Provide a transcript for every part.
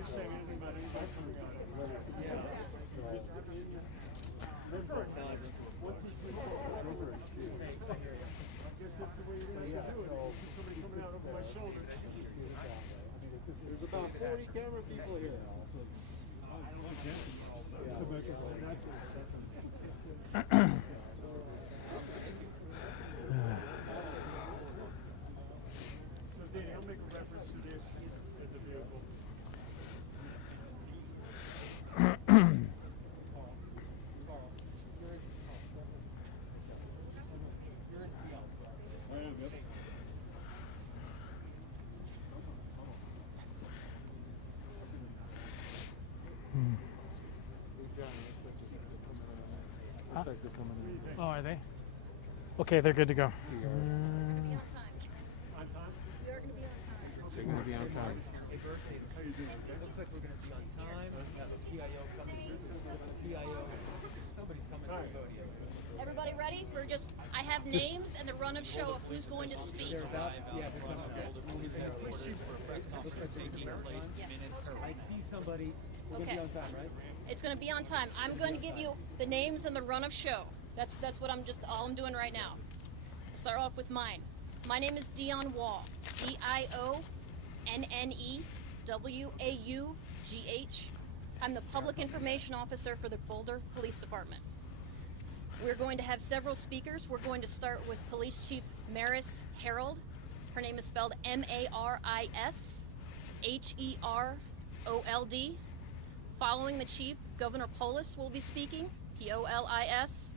There's about 40 camera people here. I'll make a reference to this in the vehicle. Huh? Oh, are they? Okay, they're good to go. We're going to be on time. On time? We are going to be on time. They're going to be on time. How you doing? Looks like we're going to be on time. We have a PIO coming through. PIO. Somebody's coming to the podium. Everybody ready? I have names and the run of show of who's going to speak. They're coming to Boulder Police Headquarters for a press conference taking place in Yes. minutes. I see somebody. We're Okay. going to be on time, right? It's going to be on time. I'm going to give you the names and the run of show. That's what all I'm doing right now. Start off with mine. My name is Dion Wall. DIONNEWAUGH. I'm the Public Information Officer for the Boulder Police Department. We're going to have several speakers. We're going to start with Police Chief Maris Herold. Her name is spelled MARISHEROLD. Following the chief, Governor Polis will be speaking, POLIS.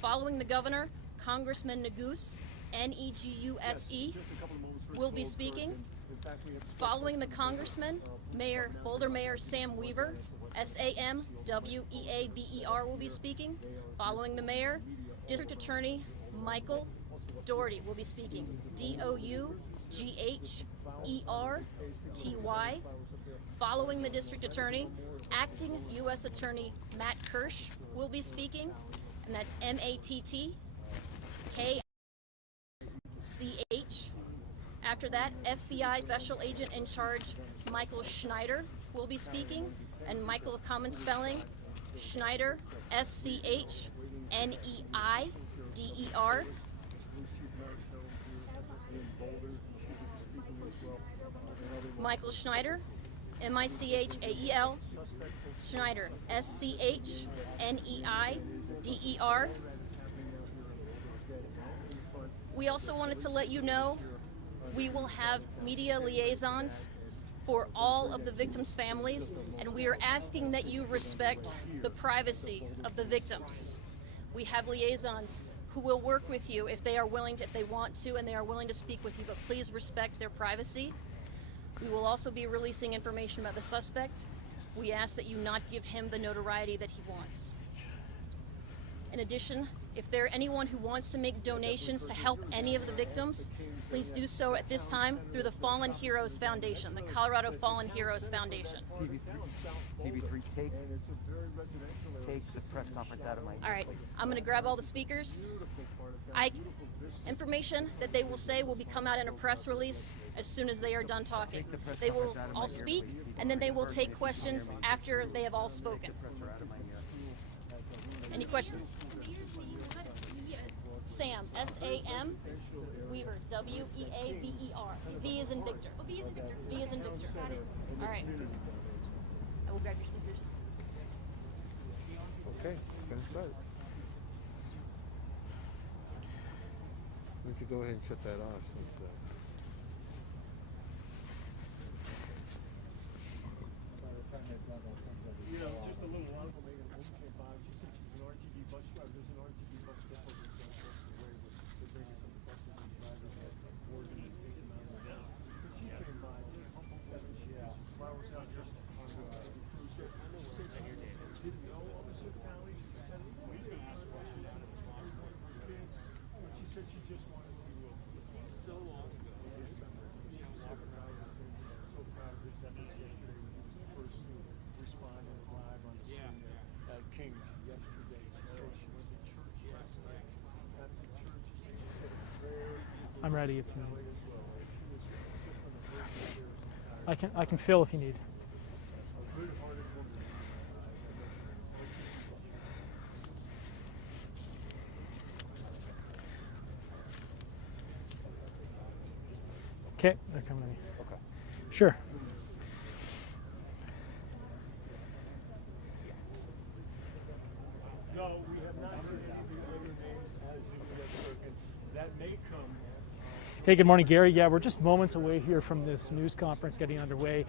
Following the governor, Congressman Neguse, NEGUSE, Just a couple of moments for will be slow speaking. correction. In fact, we have Following the congressman, Boulder Mayor Sam Weaver, SAMWEABER, will be speaking. Following the mayor, District Attorney Michael Doherty will be speaking, DOUGHERTY. Following the district attorney, Acting U.S. Attorney Matt Kirsch will be speaking, and that's MATTKCH. After that, FBI Special Agent in Charge Michael Schneider will be speaking, and Michael, common spelling, Schneider, SCHNEIDER. Michael Schneider, MICHAEL, Schneider, SCHNEIDER. We also wanted to let you know we will have media liaisons for all of the victims' families, and we are asking that you respect the privacy of the victims. We have liaisons who will work with you if they are willing to, if they want to, and they are willing to speak with you, but please respect their privacy. We will also be releasing information about the suspect. We ask that you not give him the notoriety that he wants. In addition, if there anyone who wants to make donations to help any of the victims, please do so at this time through the Fallen Heroes Foundation, the Colorado Fallen Heroes Foundation. TV3, take the press conference out of my... All right, I'm going to grab all the speakers. Information that they will say will be come out in a press release as soon as they are done talking. They will all speak, and then they will take questions after they have all spoken. Any questions? Sam, S-A-M, Weaver, W-E-A-V-E-R. V is in Victor. V is in Victor. V is in Victor. All right. I will grab your speakers. Okay, gonna start. Why don't you go ahead and shut that off? Since, you know, just a little while ago, Megan Holmes came by. She said she's an RTD bus driver. There's an RTD bus depot that's down across the way where they bring us some buses and drivers and Oregon and take them out of the desk. But she came by, and she asked if I was out just on cruise ship. She said she didn't know Officer Talley had we were going to ask questions out of his mom and her kids. But she said she just wanted to so long ago. She was so proud of this. That was yesterday when he was the first to respond and live on the scene at King yesterday. She said she went to church last night. After church, she said a prayer. I'm ready if you need. As well. She was just on the verge of tears. I can fill if you need. good-hearted woman. Okay, they're coming in. Okay. Sure. No, we have not seen any of the other names as you have spoken. That may come. Hey, good morning, Gary. Yeah, we're just moments away here from this news conference getting underway.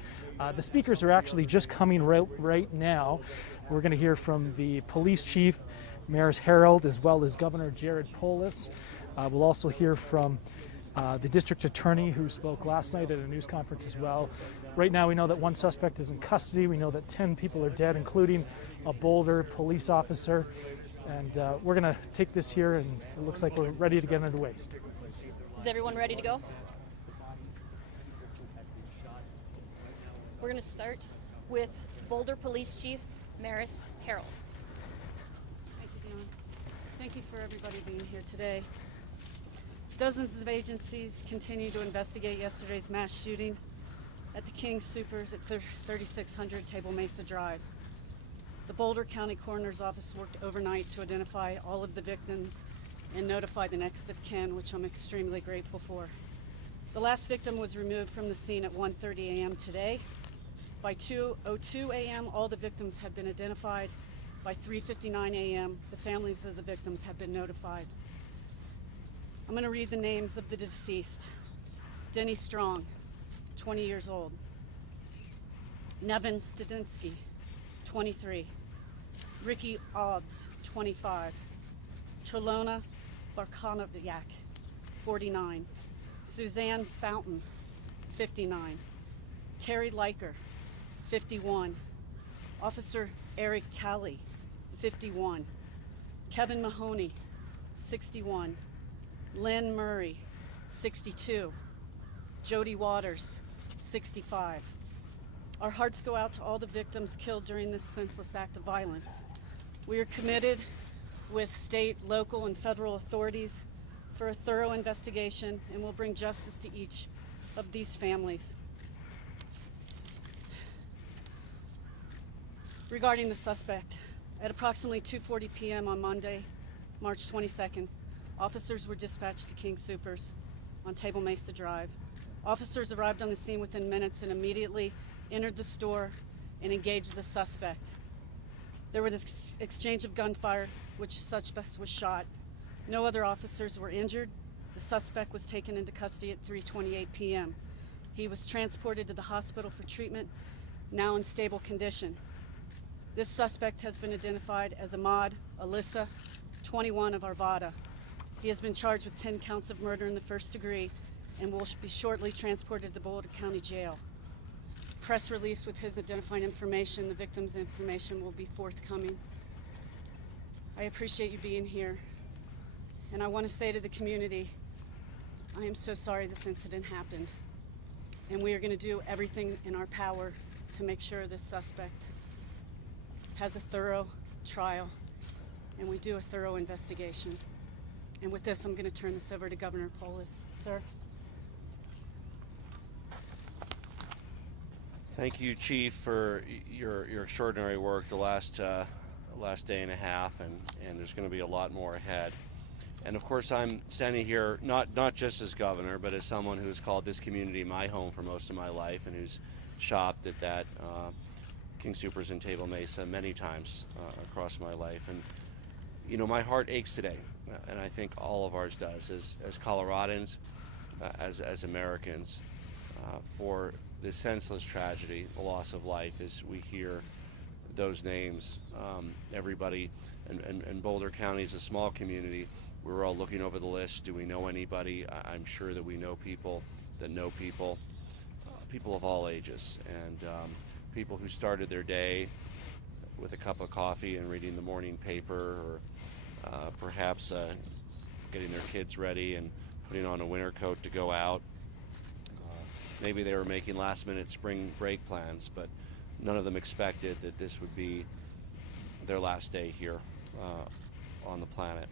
The speakers are actually just coming right now. We're going to hear from the police chief, Mayor's Herald, as well as Governor Jared Polis. We'll also hear from the district attorney who spoke last night at a news conference as well. Right now we know that one suspect is in custody. We know that 10 people are dead, including a Boulder police officer. And we're going to take this here, and it looks like we're ready to get underway. Is everyone ready to go? We're going to start with Boulder Police Chief Maris Harrell. Thank you, Dion. Thank you for everybody being here today. Dozens of agencies continue to investigate yesterday's mass shooting at the King Soopers at 3600 Table Mesa Drive. The Boulder County Coroner's Office worked overnight to identify all of the victims and notify the next of kin, which I'm extremely grateful for. The last victim was removed from the scene at 1:30 a.m. today. By 2:02 a.m., all the victims had been identified. By 3:59 a.m., the families of the victims have been notified. I'm going to read the names of the deceased. Denny Strong, 20 years old. Nevin Stadinsky, 23. Ricky Obbs, 25. Trelona Barkonoviak, 49. Suzanne Fountain, 59. Terry Liker, 51. Officer Eric Talley, 51. Kevin Mahoney, 61. Lynn Murray, 62. Jody Waters, 65. Our hearts go out to all the victims killed during this senseless act of violence. We are committed with state, local, and federal authorities for a thorough investigation, and will bring justice to each of these families. Regarding the suspect, at approximately 2:40 p.m. on Monday, March 22nd, officers were dispatched to King Soopers on Table Mesa Drive. Officers arrived on the scene within minutes and immediately entered the store and engaged the suspect. There was this exchange of gunfire, which suspect was shot. No other officers were injured. The suspect was taken into custody at 3:28 p.m. He was transported to the hospital for treatment, now in stable condition. This suspect has been identified as Ahmad Alyssa, 21 of Arvada. He has been charged with 10 counts of murder in the first degree and will be shortly transported to the Boulder County Jail. Press release with his identifying information, the victim's information, will be forthcoming. I appreciate you being here, and I want to say to the community, I am so sorry this incident happened, and we are going to do everything in our power to make sure this suspect has a thorough trial and we do a thorough investigation. And with this, I'm going to turn this over to Governor Polis. Sir? Thank you, Chief, for your extraordinary work the last day and a half, and there's going to be a lot more ahead. And of course, I'm standing here not just as governor, but as someone who's called this community my home for most of my life, and who's shopped at that King Soopers in Table Mesa many times across my life. And you know, my heart aches today, and I think all of ours does, as Coloradans, as Americans, for this senseless tragedy, the loss of life, as we hear those names. Everybody, and Boulder County is a small community. We're all looking over the list. Do we know anybody? I'm sure that we know people that know people, people of all ages, and people who started their day with a cup of coffee and reading the morning paper, or perhaps getting their kids ready and putting on a winter coat to go out. Maybe they were making last-minute spring break plans, but none of them expected that this would be their last day here on the planet.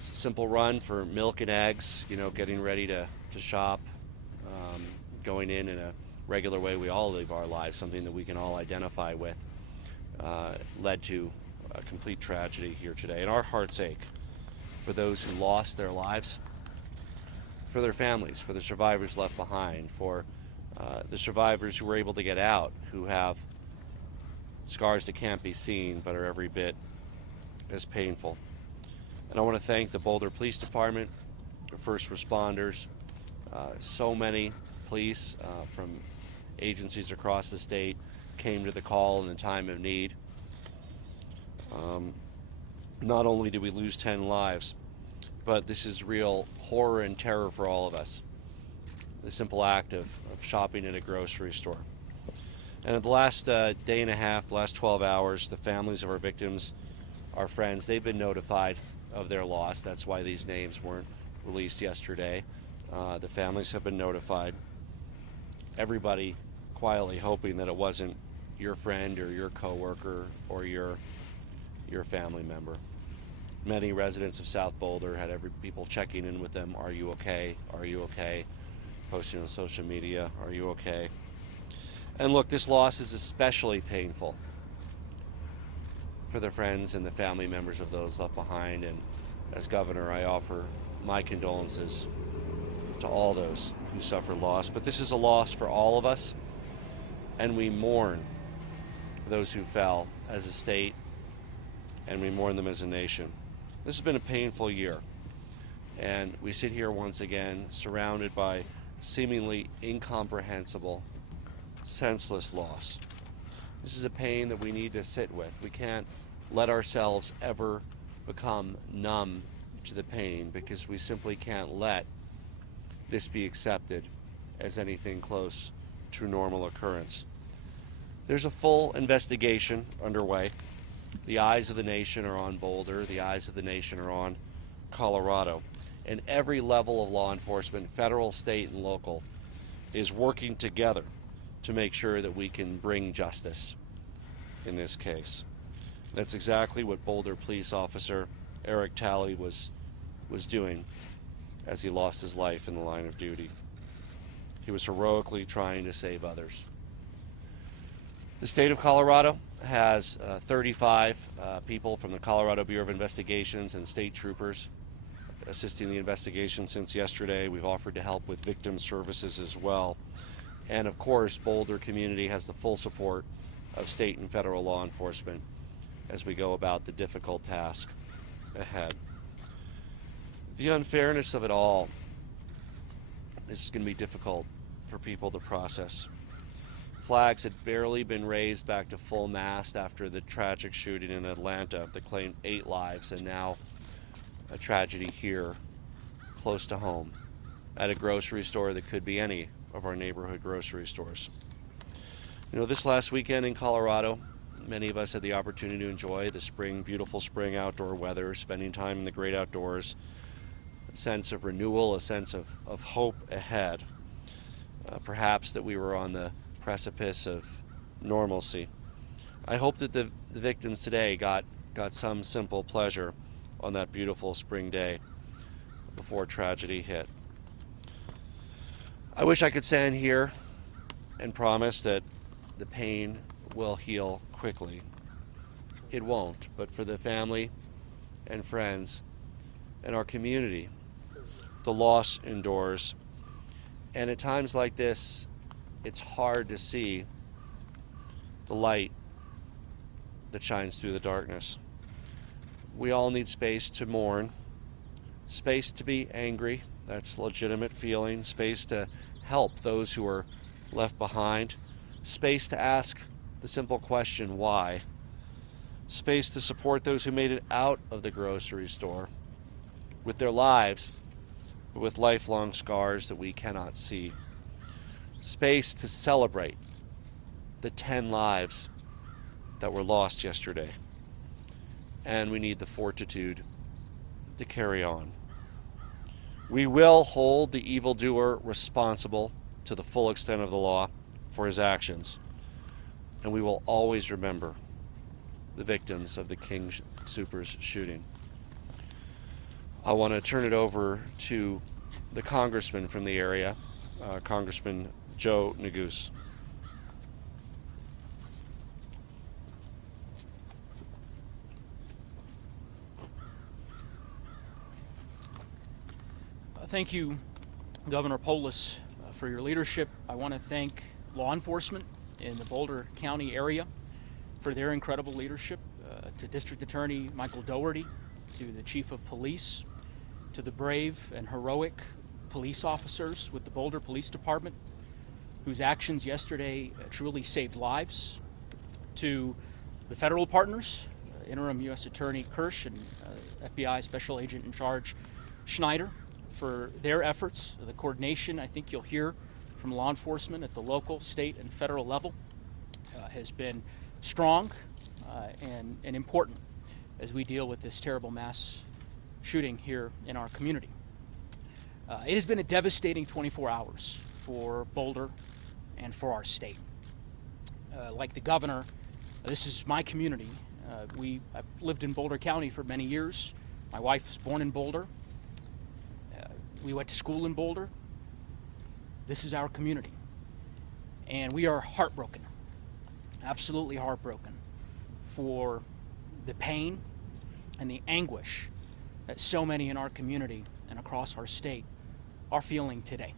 Simple run for milk and eggs, you know, getting ready to shop, going in a regular way we all live our lives, something that we can all identify with, led to a complete tragedy here today. And our hearts ache for those who lost their lives, for their families, for the survivors left behind, for the survivors who were able to get out, who have scars that can't be seen but are every bit as painful. And I want to thank the Boulder Police Department, the first responders, so many police from agencies across the state came to the call in the time of need. Not only did we lose 10 lives, but this is real horror and terror for all of us. The simple act of shopping at a grocery store. And in the last day and a half, the last 12 hours, the families of our victims, our friends, they've been notified of their loss. That's why these names weren't released yesterday. The families have been notified. Everybody quietly hoping that it wasn't your friend or your coworker or your family member. Many residents of South Boulder had people checking in with them. Are you okay? Are you okay? Posting on social media, are you okay? And look, this loss is especially painful for the friends and the family members of those left behind. And as governor, I offer my condolences to all those who suffer loss. But this is a loss for all of us, and we mourn those who fell as a state, and we mourn them as a nation. This has been a painful year, and we sit here once again surrounded by seemingly incomprehensible, senseless loss. This is a pain that we need to sit with. We can't let ourselves ever become numb to the pain, because we simply can't let this be accepted as anything close to normal occurrence. There's a full investigation underway. The eyes of the nation are on Boulder. The eyes of the nation are on Colorado. And every level of law enforcement, federal, state, and local, is working together to make sure that we can bring justice in this case. That's exactly what Boulder police officer Eric Talley was doing as he lost his life in the line of duty. He was heroically trying to save others. The state of Colorado has 35 people from the Colorado Bureau of Investigations and state troopers assisting the investigation since yesterday. We've offered to help with victim services as well. And of course, Boulder community has the full support of state and federal law enforcement as we go about the difficult task ahead. The unfairness of it all, this is going to be difficult for people to process. Flags had barely been raised back to full mast after the tragic shooting in Atlanta that claimed 8 lives, and now a tragedy here close to home at a grocery store that could be any of our neighborhood grocery stores. You know, this last weekend in Colorado, many of us had the opportunity to enjoy the beautiful spring outdoor weather, spending time in the great outdoors, a sense of renewal, a sense of hope ahead. Perhaps that we were on the precipice of normalcy. I hope that the victims today got some simple pleasure on that beautiful spring day before tragedy hit. I wish I could stand here and promise that the pain will heal quickly. It won't, but for the family and friends and our community, the loss endures. And at times like this, it's hard to see the light that shines through the darkness. We all need space to mourn, space to be angry, that's legitimate feeling, space to help those who are left behind, space to ask the simple question, why? Space to support those who made it out of the grocery store with their lives, but with lifelong scars that we cannot see. Space to celebrate the 10 lives that were lost yesterday. And we need the fortitude to carry on. We will hold the evildoer responsible to the full extent of the law for his actions. And we will always remember the victims of the King Soopers shooting. I want to turn it over to the congressman from the area, Congressman Joe Neguse. Thank you, Governor Polis, for your leadership. I want to thank law enforcement in the Boulder County area for their incredible leadership, to District Attorney Michael Dougherty, to the Chief of Police, to the brave and heroic police officers with the Boulder Police Department, whose actions yesterday truly saved lives, to the federal partners, Interim U.S. Attorney Kirsch and FBI Special Agent in Charge Schneider, for their efforts. The coordination, I think you'll hear from law enforcement at the local, state, and federal level has been strong and important as we deal with this terrible mass shooting here in our community. It has been a devastating 24 hours for Boulder and for our state. Like the governor, this is my community. I've lived in Boulder County for many years. My wife was born in Boulder. We went to school in Boulder. This is our community. And we are heartbroken, absolutely heartbroken, for the pain and the anguish that so many in our community and across our state are feeling today.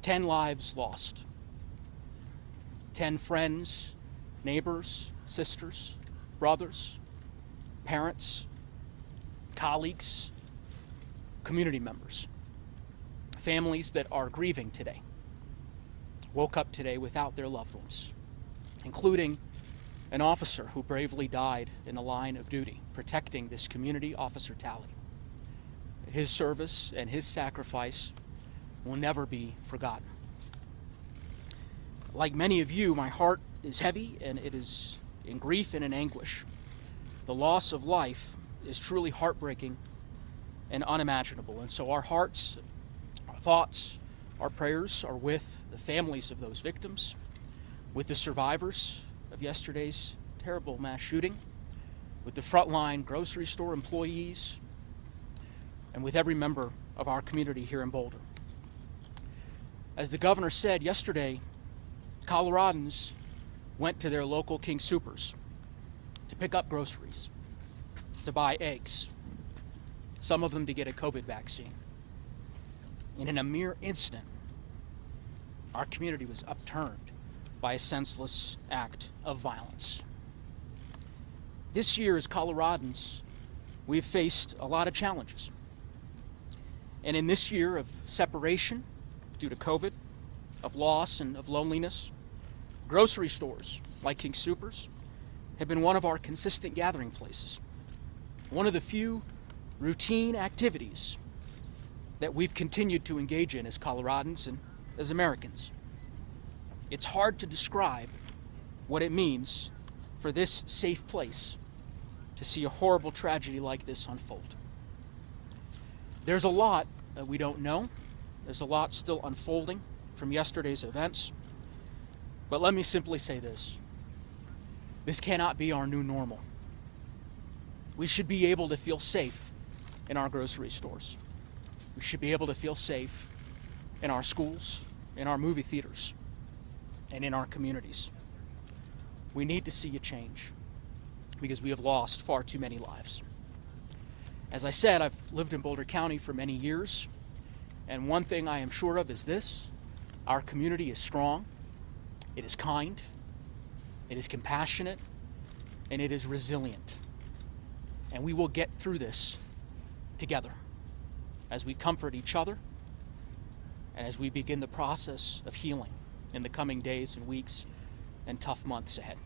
10 lives lost. 10 friends, neighbors, sisters, brothers, parents, colleagues, community members, families that are grieving today, woke up today without their loved ones, including an officer who bravely died in the line of duty, protecting this community, Officer Talley. His service and his sacrifice will never be forgotten. Like many of you, my heart is heavy and it is in grief and in anguish. The loss of life is truly heartbreaking and unimaginable. And so our hearts, our thoughts, our prayers are with the families of those victims, with the survivors of yesterday's terrible mass shooting, with the frontline grocery store employees, and with every member of our community here in Boulder. As the governor said yesterday, Coloradans went to their local King Soopers to pick up groceries, to buy eggs, some of them to get a COVID vaccine. And in a mere instant, our community was upturned by a senseless act of violence. This year, as Coloradans, we've faced a lot of challenges. And in this year of separation due to COVID, of loss and of loneliness, grocery stores like King Soopers have been one of our consistent gathering places. One of the few routine activities that we've continued to engage in as Coloradans and as Americans. It's hard to describe what it means for this safe place to see a horrible tragedy like this unfold. There's a lot that we don't know. There's a lot still unfolding from yesterday's events. But let me simply say this. This cannot be our new normal. We should be able to feel safe in our grocery stores. We should be able to feel safe in our schools, in our movie theaters, and in our communities. We need to see a change because we have lost far too many lives. As I said, I've lived in Boulder County for many years, and one thing I am sure of is this: our community is strong, it is kind, it is compassionate, and it is resilient. And we will get through this together as we comfort each other and as we begin the process of healing in the coming days and weeks and tough months ahead.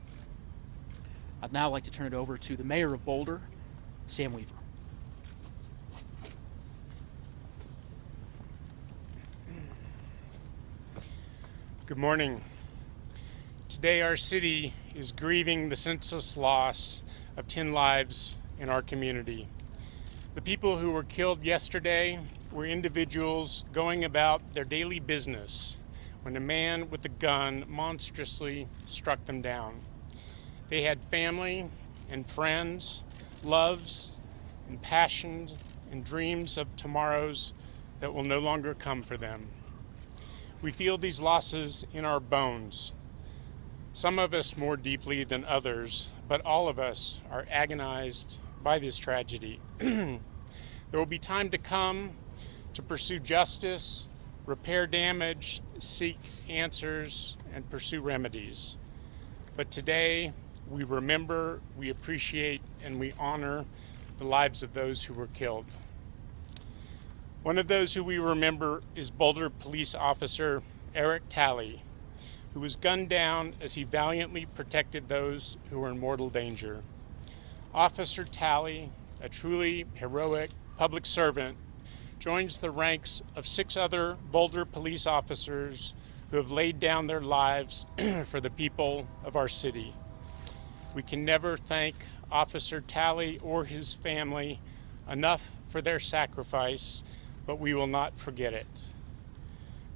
I'd now like to turn it over to the Mayor of Boulder, Sam Weaver. Good morning. Today our city is grieving the senseless loss of 10 lives in our community. The people who were killed yesterday were individuals going about their daily business when a man with a gun monstrously struck them down. They had family and friends, loves and passions and dreams of tomorrows that will no longer come for them. We feel these losses in our bones. Some of us more deeply than others, but all of us are agonized by this tragedy. There will be time to come to pursue justice, repair damage, seek answers, and pursue remedies. But today, we remember, we appreciate, and we honor the lives of those who were killed. One of those who we remember is Boulder police officer Eric Talley, who was gunned down as he valiantly protected those who were in mortal danger. Officer Talley, a truly heroic public servant, joins the ranks of 6 other Boulder police officers who have laid down their lives for the people of our city. We can never thank Officer Talley or his family enough for their sacrifice, but we will not forget it.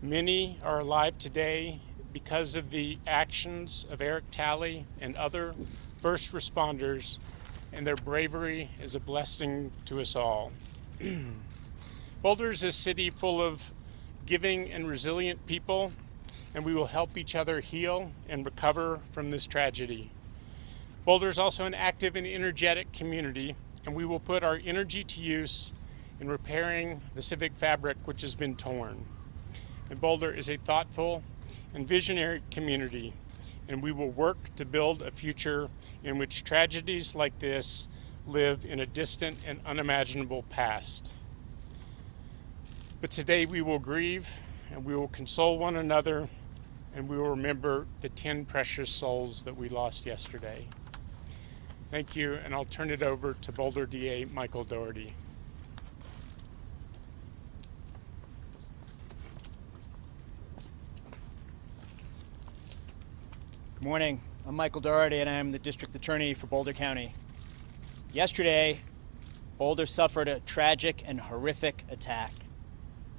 Many are alive today because of the actions of Eric Talley and other first responders, and their bravery is a blessing to us all. Boulder is a city full of giving and resilient people, and we will help each other heal and recover from this tragedy. Boulder is also an active and energetic community, and we will put our energy to use in repairing the civic fabric which has been torn. And Boulder is a thoughtful and visionary community, and we will work to build a future in which tragedies like this live in a distant and unimaginable past. But today we will grieve, and we will console one another, and we will remember the 10 precious souls that we lost yesterday. Thank you, and I'll turn it over to Boulder DA Michael Doherty. Good morning. I'm Michael Doherty, and I'm the District Attorney for Boulder County. Yesterday, Boulder suffered a tragic and horrific attack.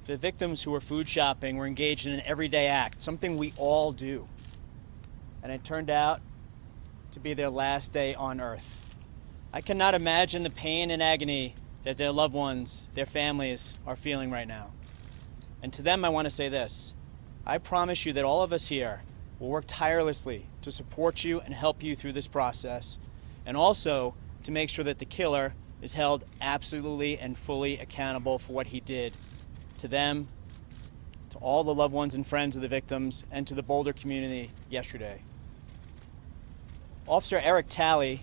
The victims who were food shopping were engaged in an everyday act, something we all do. And it turned out to be their last day on earth. I cannot imagine the pain and agony that their loved ones, their families, are feeling right now. And to them, I want to say this. I promise you that all of us here will work tirelessly to support you and help you through this process, and also to make sure that the killer is held absolutely and fully accountable for what he did to them, to all the loved ones and friends of the victims, and to the Boulder community yesterday. Officer Eric Talley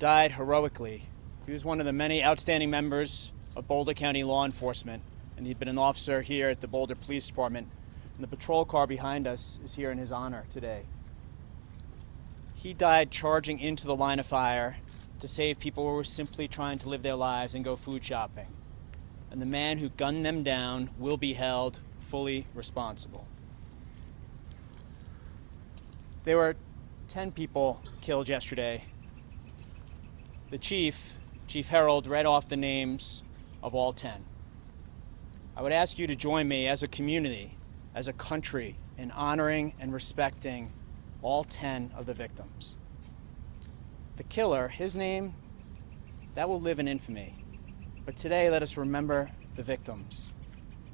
died heroically. He was one of the many outstanding members of Boulder County law enforcement, and he'd been an officer here at the Boulder Police Department. And the patrol car behind us is here in his honor today. He died charging into the line of fire to save people who were simply trying to live their lives and go food shopping. And the man who gunned them down will be held fully responsible. There were 10 people killed yesterday. The Chief Harold, read off the names of all 10. I would ask you to join me as a community, as a country, in honoring and respecting all 10 of the victims. The killer, his name, that will live in infamy. But today, let us remember the victims,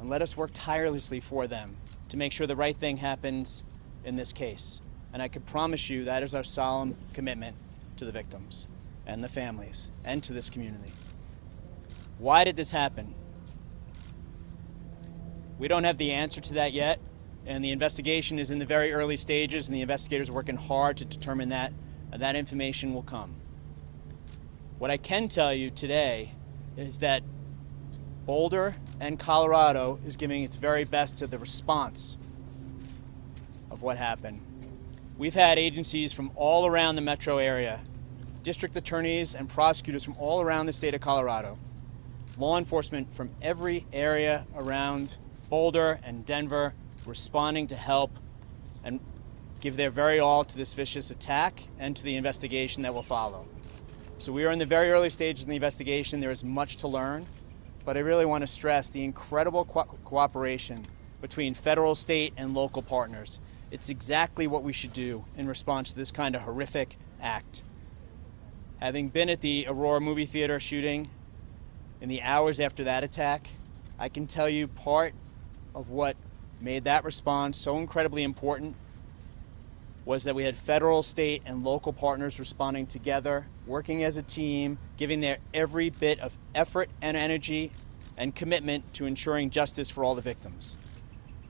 and let us work tirelessly for them to make sure the right thing happens in this case. And I can promise you that is our solemn commitment to the victims and the families and to this community. Why did this happen? We don't have the answer to that yet, and the investigation is in the very early stages, and the investigators are working hard to determine that, and that information will come. What I can tell you today is that Boulder and Colorado is giving its very best to the response of what happened. We've had agencies from all around the metro area, district attorneys and prosecutors from all around the state of Colorado, law enforcement from every area around Boulder and Denver responding to help and give their very all to this vicious attack and to the investigation that will follow. So we are in the very early stages of the investigation. There is much to learn, but I really want to stress the incredible cooperation between federal, state, and local partners. It's exactly what we should do in response to this kind of horrific act. Having been at the Aurora movie theater shooting in the hours after that attack, I can tell you part of what made that response so incredibly important was that we had federal, state, and local partners responding together, working as a team, giving their every bit of effort and energy and commitment to ensuring justice for all the victims.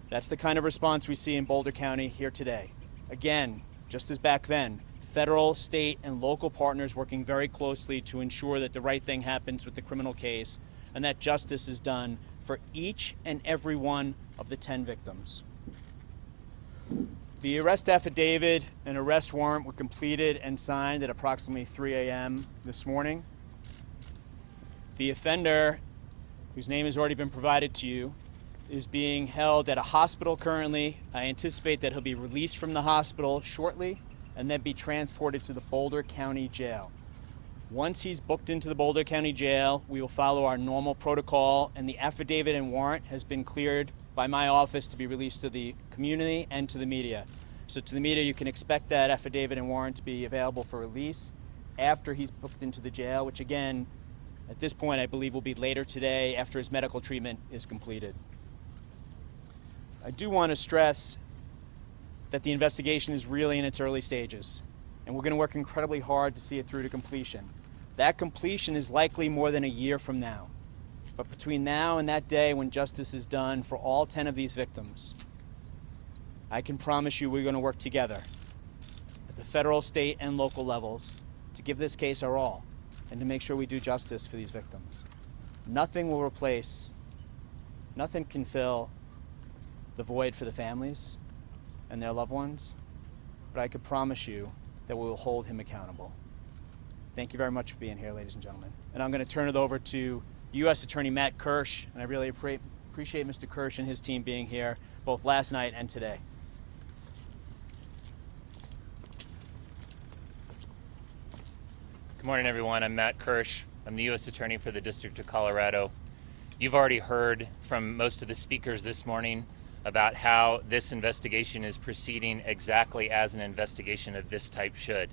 That's the kind of response we see in Boulder County here today. Again, just as back then, federal, state, and local partners working very closely to ensure that the right thing happens with the criminal case and that justice is done for each and every one of the 10 victims. The arrest affidavit and arrest warrant were completed and signed at approximately 3 a.m. this morning. The offender, whose name has already been provided to you, is being held at a hospital currently. I anticipate that he'll be released from the hospital shortly and then be transported to the Boulder County Jail. Once he's booked into the Boulder County Jail, we will follow our normal protocol, and the affidavit and warrant has been cleared by my office to be released to the community and to the media. So to the media, you can expect that affidavit and warrant to be available for release after he's booked into the jail, which again, at this point, I believe will be later today after his medical treatment is completed. I do want to stress that the investigation is really in its early stages, and we're going to work incredibly hard to see it through to completion. That completion is likely more than a year from now. But between now and that day when justice is done for all 10 of these victims, I can promise you we're going to work together at the federal, state, and local levels to give this case our all and to make sure we do justice for these victims. Nothing will replace, nothing can fill the void for the families and their loved ones, but I could promise you that we will hold him accountable. Thank you very much for being here, ladies and gentlemen. And I'm going to turn it over to U.S. Attorney Matt Kirsch, and I really appreciate Mr. Kirsch and his team being here both last night and today. Good morning, everyone. I'm Matt Kirsch. I'm the U.S. Attorney for the District of Colorado. You've already heard from most of the speakers this morning about how this investigation is proceeding exactly as an investigation of this type should,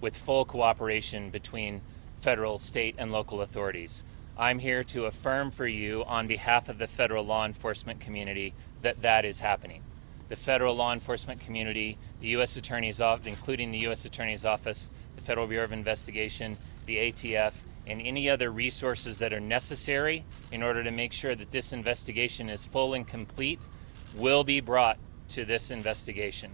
with full cooperation between federal, state, and local authorities. I'm here to affirm for you on behalf of the federal law enforcement community that that is happening. The federal law enforcement community, the U.S. Attorney's Office, including the U.S. Attorney's Office, the Federal Bureau of Investigation, the ATF, and any other resources that are necessary in order to make sure that this investigation is full and complete will be brought to this investigation.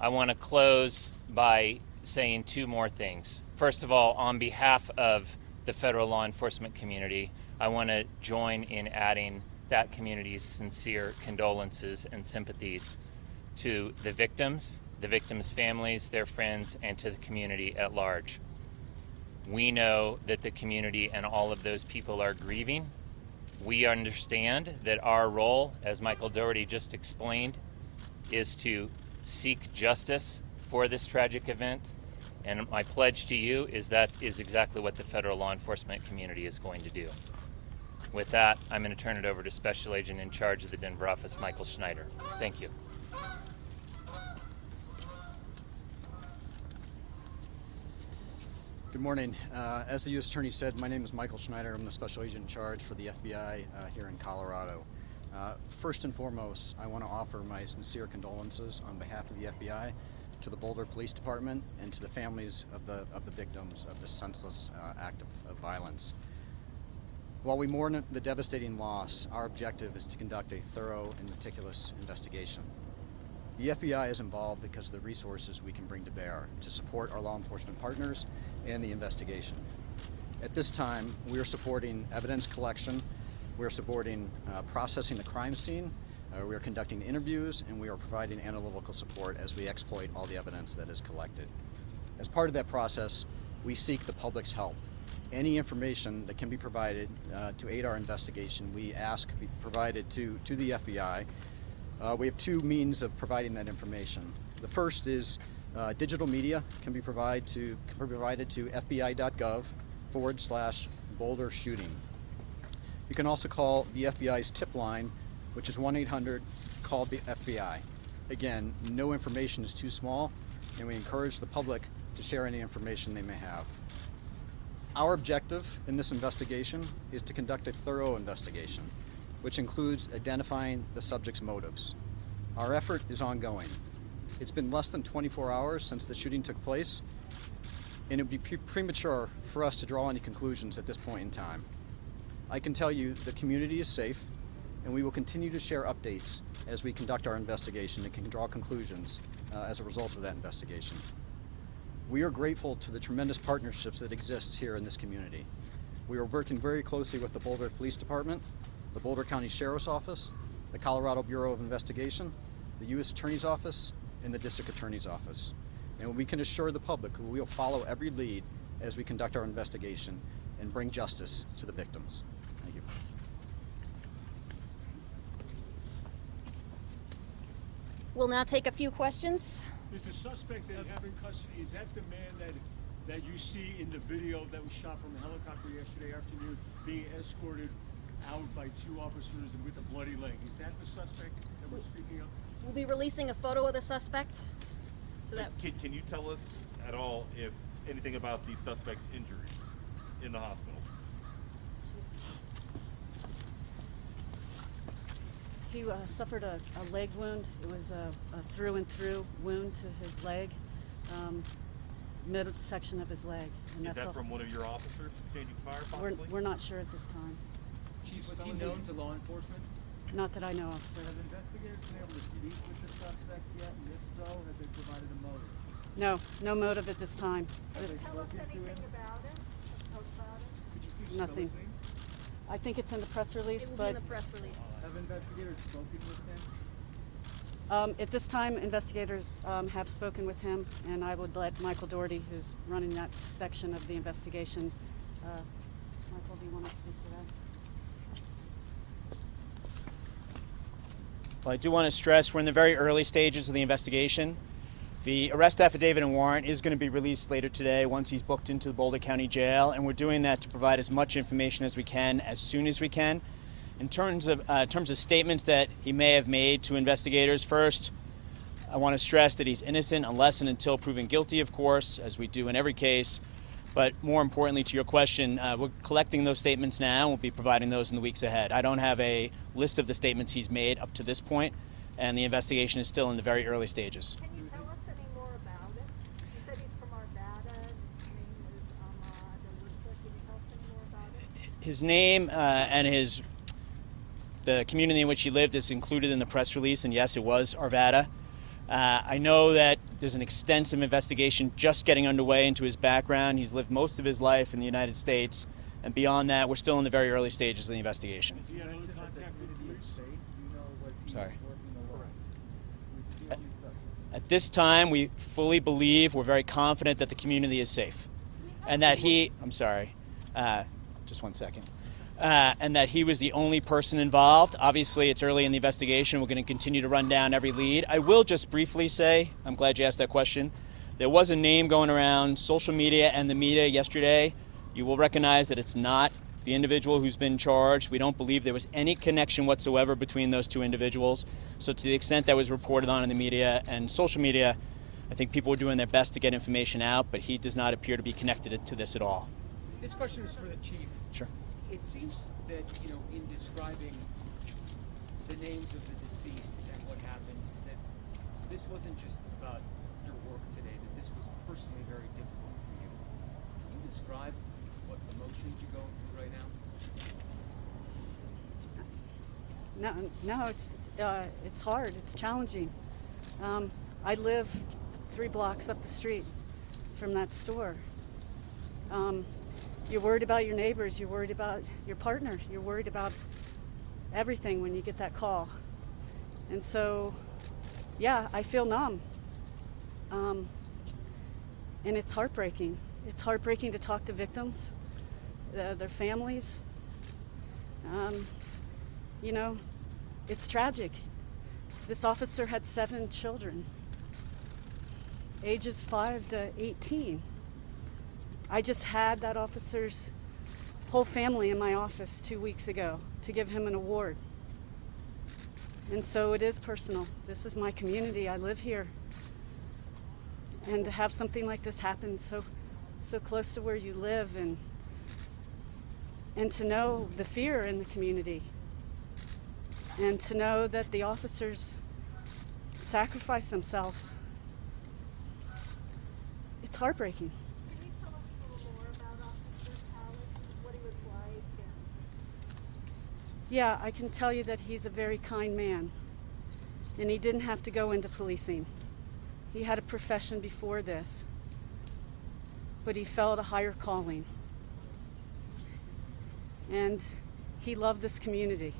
I want to close by saying two more things. First of all, on behalf of the federal law enforcement community, I want to join in adding that community's sincere condolences and sympathies to the victims' families, their friends, and to the community at large. We know that the community and all of those people are grieving. We understand that our role, as Michael Dougherty just explained, is to seek justice for this tragic event. And my pledge to you is that is exactly what the federal law enforcement community is going to do. With that, I'm going to turn it over to Special Agent in charge of the Denver office, Michael Schneider. Thank you. Good morning. As the U.S. Attorney said, my name is Michael Schneider. I'm the Special Agent in charge for the FBI here in Colorado. First and foremost, I want to offer my sincere condolences on behalf of the FBI to the Boulder Police Department and to the families of the victims of this senseless act of violence. While we mourn the devastating loss, our objective is to conduct a thorough and meticulous investigation. The FBI is involved because of the resources we can bring to bear to support our law enforcement partners and the investigation. At this time, we are supporting evidence collection, we are supporting processing the crime scene, we are conducting interviews, and we are providing analytical support as we exploit all the evidence that is collected. As part of that process, we seek the public's help. Any information that can be provided to aid our investigation, we ask be provided to the FBI. We have two means of providing that information. The first is digital media can be provided to fbi.gov/Boulder shooting. You can also call the FBI's tip line, which is 1-800-CALL-FBI. Again, no information is too small, and we encourage the public to share any information they may have. Our objective in this investigation is to conduct a thorough investigation. which includes identifying the subject's motives. Our effort is ongoing. It's been less than 24 hours since the shooting took place, and it would be premature for us to draw any conclusions at this point in time. I can tell you the community is safe, and we will continue to share updates as we conduct our investigation and can draw conclusions as a result of that investigation. We are grateful to the tremendous partnerships that exist here in this community. We are working very closely with the Boulder Police Department, the Boulder County Sheriff's Office, the Colorado Bureau of Investigation, the U.S. Attorney's Office, and the District Attorney's Office. And we can assure the public we will follow every lead as we conduct our investigation and bring justice to the victims. Thank you. We'll now take a few questions. Is the suspect that you have in custody, is that the man that you see in the video that was shot from a helicopter yesterday afternoon being escorted out by two officers and with a bloody leg? Is that the suspect that we're speaking of? We'll be releasing a photo of the suspect. So that Can you tell us at all if anything about the suspect's injuries in the hospital? He suffered a leg wound. It was a through and through wound to his leg, midsection of his leg. And Is that from one of your officers changing fire possibly? We're not sure at this time. Chief, was he known to law enforcement? Not that I know of, sir. Have investigators been able to speak with the suspect yet? And if so, have they provided a motive? No motive at this time. Have they spoken to him? Could you please Nothing. spell his name? I think it's in the press release, it will but be in the press release. Have investigators spoken with him? at this time, investigators have spoken with him, and I would let Michael Doherty, who's running that section of the investigation. Michael, do you want to speak to that? Well, I do want to stress we're in the very early stages of the investigation. The arrest affidavit and warrant is going to be released later today once he's booked into the Boulder County Jail, and we're doing that to provide as much information as we can as soon as we can. In terms of statements that he may have made to investigators, first, I want to stress that he's innocent unless and until proven guilty, of course, as we do in every case. But more importantly, to your question, we're collecting those statements now, and we'll be providing those in the weeks ahead. I don't have a list of the statements he's made up to this point, and the investigation is still in the very early stages. Can you tell us any more about it? You said he's from Arvada, his name is Ahmad. Can you tell us any more about it? His name and the community in which he lived is included in the press release, and yes, it was Arvada. I know that there's an extensive investigation just getting underway into his background. He's lived most of his life in the United States, and beyond that, we're still in the very early stages of the investigation. Has he had other contact with the police? Sorry. At this time, we fully believe, we're very confident that the community is safe, and that just one second. And that he was the only person involved. Obviously, it's early in the investigation. We're going to continue to run down every lead. I will just briefly say, I'm glad you asked that question. There was a name going around social media and the media yesterday. You will recognize that it's not the individual who's been charged. We don't believe there was any connection whatsoever between those two individuals. So to the extent that was reported on in the media and social media, I think people were doing their best to get information out, but he does not appear to be connected to this at all. This question is for the chief. Sure. It seems that, in describing the names of the deceased and what happened, that this wasn't just about your work today, that this was personally very difficult for you. Can you describe what emotions you're going through right No, it's hard. It's challenging. I live 3 blocks up the street from that store. You're worried about your neighbors, you're worried about your partner, you're worried about everything when you get that call. And so, yeah, I feel numb. And it's heartbreaking. It's heartbreaking to talk to victims, their families. It's tragic. This officer had 7 children, ages 5 to 18. I just had that officer's whole family in my office 2 weeks ago to give him an award. And so it is personal. This is my community. I live here. And to have something like this happen so close to where you live, and to know the fear in the community. And to know that the officers sacrificed themselves, it's heartbreaking. Can you tell us a little more about Officer Talley, what he was like? Yeah, I can tell you that he's a very kind man, and he didn't have to go into policing. He had a profession before this, but he felt a higher calling. And he loved this community.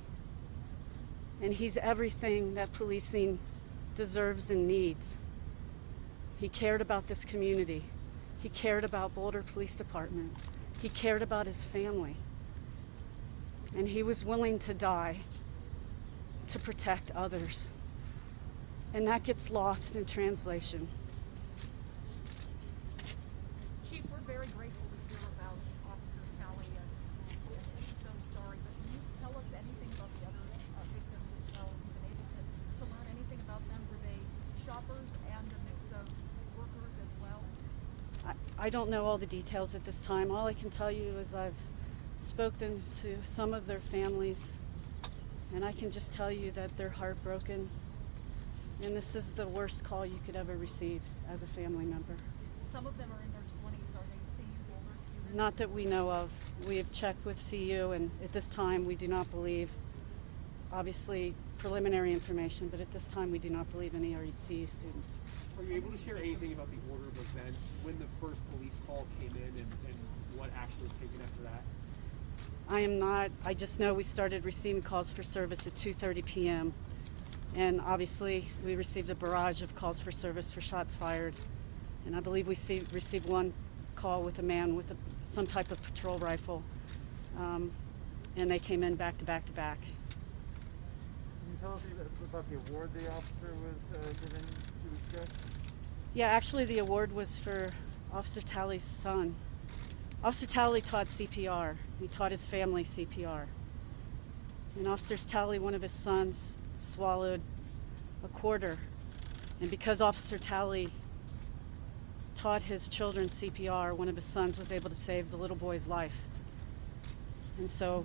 And he's everything that policing deserves and needs. He cared about this community. He cared about Boulder Police Department. He cared about his family. And he was willing to die to protect others. And that gets lost in translation. Chief, we're very grateful to hear about Officer Talley, and so sorry, but can you tell us anything about the other victims as well? Have you been able to learn anything about them? Were they shoppers and a mix of workers as well? I don't know all the details at this time. All I can tell you is I've spoken to some of their families, and I can just tell you that they're heartbroken. And this is the worst call you could ever receive as a family member. Some of them are in their 20s. Are they CU Boulder students? Not that we know of. We have checked with CU, and at this time we do not believe, obviously preliminary information, but at this time we do not believe any are CU students. Are you able to share anything about the order of events, when the first police call came in, and what action was taken after that? I am not. I just know we started receiving calls for service at 2:30 p.m. And obviously, we received a barrage of calls for service for shots fired. And I believe we received one call with a man with some type of patrol rifle. And they came in back to back to back. Can you tell us about the award the officer was given 2 weeks ago? Yeah, actually the award was for Officer Talley's son. Officer Talley taught CPR. He taught his family CPR. And Officer Talley, one of his sons, swallowed a quarter. And because Officer Talley taught his children CPR, one of his sons was able to save the little boy's life. And so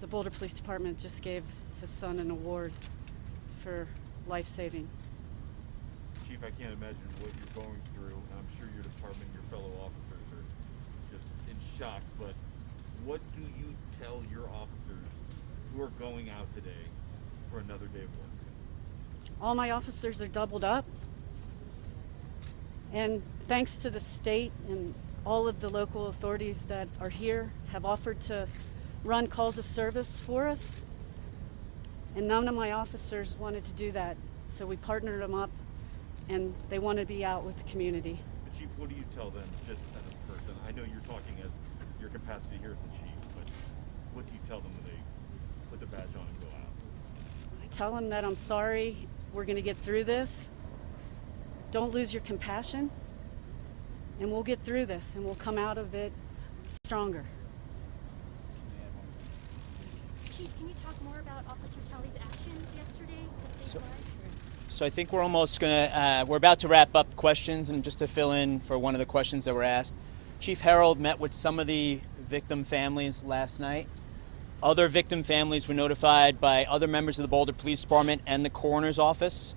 the Boulder Police Department just gave his son an award for life saving. Chief, I can't imagine what you're going through, and I'm sure your department, your fellow officers are just in shock, but what do you tell your officers who are going out today for another day of work? All my officers are doubled up, and thanks to the state and all of the local authorities that are here have offered to run calls of service for us, and none of my officers wanted to do that, so we partnered them up, and they want to be out with the community. But Chief, what do you tell them just as a person? I know you're talking as your capacity here as the chief, but what do you tell them when they put the badge on and go out? I tell them that I'm sorry, we're going to get through this. Don't lose your compassion, and we'll get through this, and we'll come out of it stronger. Chief, can you talk more about Officer Talley's actions yesterday that saved lives? So I think we're almost gonna, we're about to wrap up questions, and just to fill in for one of the questions that were asked, Chief Harold met with some of the victim families last night. Other victim families were notified by other members of the Boulder Police Department and the coroner's office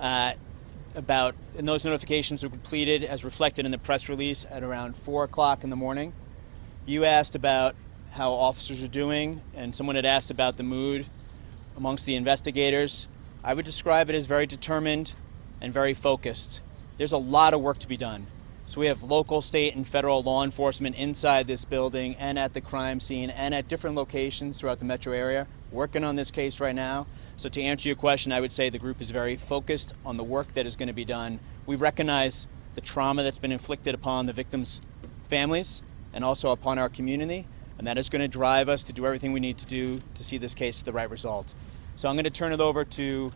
and those notifications were completed as reflected in the press release at around 4 o'clock in the morning. You asked about how officers are doing, and someone had asked about the mood amongst the investigators. I would describe it as very determined and very focused. There's a lot of work to be done. So we have local, state, and federal law enforcement inside this building and at the crime scene and at different locations throughout the metro area working on this case right now. So to answer your question, I would say the group is very focused on the work that is going to be done. We recognize the trauma that's been inflicted upon the victims' families and also upon our community, and that is going to drive us to do everything we need to do to see this case to the right result. So I'm going to turn it over to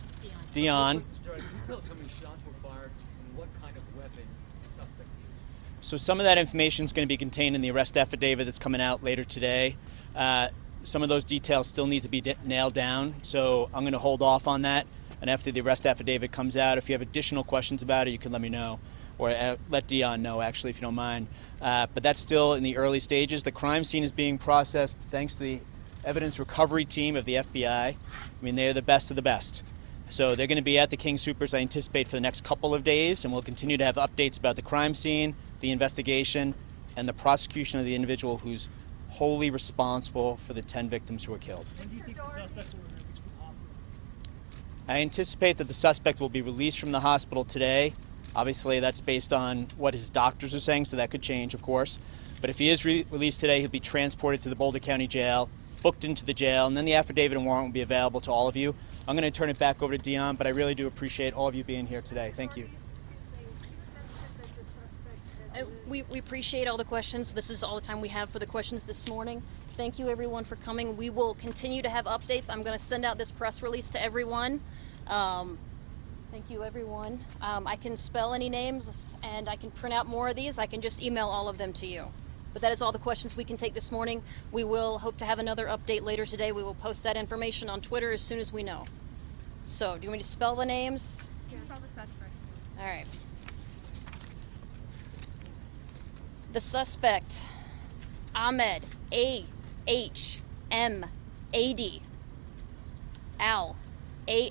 Dion. Can you tell us how many shots were fired and what kind of weapon the suspect used? So some of that information is going to be contained in the arrest affidavit that's coming out later today. Some of those details still need to be nailed down, so I'm going to hold off on that. And after the arrest affidavit comes out, if you have additional questions about it, you can let me know, or let Dion know, actually, if you don't mind. But that's still in the early stages. The crime scene is being processed thanks to the evidence recovery team of the FBI. I mean, they're the best of the best. So they're going to be at the King Soopers, I anticipate, for the next couple of days, and we'll continue to have updates about the crime scene, the investigation, and the prosecution of the individual who's wholly responsible for the 10 victims who were killed. When do you think the suspect will be released from the hospital? I anticipate that the suspect will be released from the hospital today. Obviously, that's based on what his doctors are saying, so that could change, of course. But if he is released today, he'll be transported to the Boulder County Jail, booked into the jail, and then the affidavit and warrant will be available to all of you. I'm going to turn it back over to Dion, but I really do appreciate all of you being here today. Thank you. We appreciate all the questions. This is all the time we have for the questions this morning. Thank you everyone for coming. We will continue to have updates. I'm going to send out this press release to everyone. Thank you everyone. I can spell any names and I can print out more of these. I can just email all of them to you. But that is all the questions we can take this morning. We will hope to have another update later today. We will post that information on Twitter as soon as we know. So, do you want me to spell the names? Can you spell the suspect? All right. The suspect, Ahmed, A-H-M-A-D. Al, A